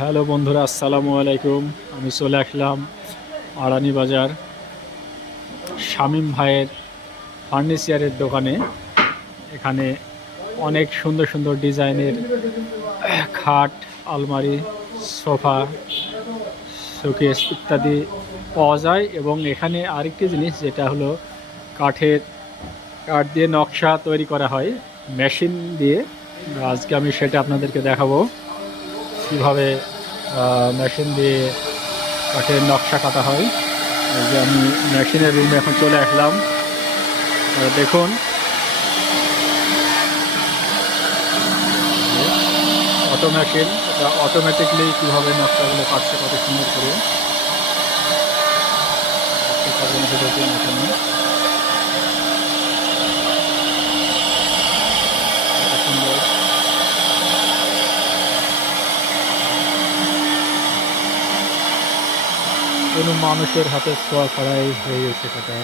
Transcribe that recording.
Hello বন্ধুরা, আসসালামু আলাইকুম। আমি চলে আসলাম আড়ানি বাজার। শামীম ভাইয়ের ফার্নিচারের দোকানে। এখানে অনেক সুন্দর সুন্দর ডিজাইনের খাট, আলমারি, সোফা, শোকেস ইত্যাদি পাওয়া যায় এবং এখানে আরেকটি জিনিস যেটা হলো কাঠের কাঠ দিয়ে নকশা তৈরি করা হয়, মেশিন দিয়ে। আজকে আমি সেটা আপনাদেরকে দেখাবো। কীভাবে মেশিন দিয়ে কাঠের নকশা কাটা হয়। যে আমি মেশিনের রুমে এখন চলে আসলাম। দেখুন। অটো মেশিন, এটা অটোমেটিকলি কীভাবে নকশাগুলো কাটছে কত সুন্দর করে। এখানে। কোনো মানুষের হাতে ছোঁয়া ছাড়াই হয়ে গেছে কাটা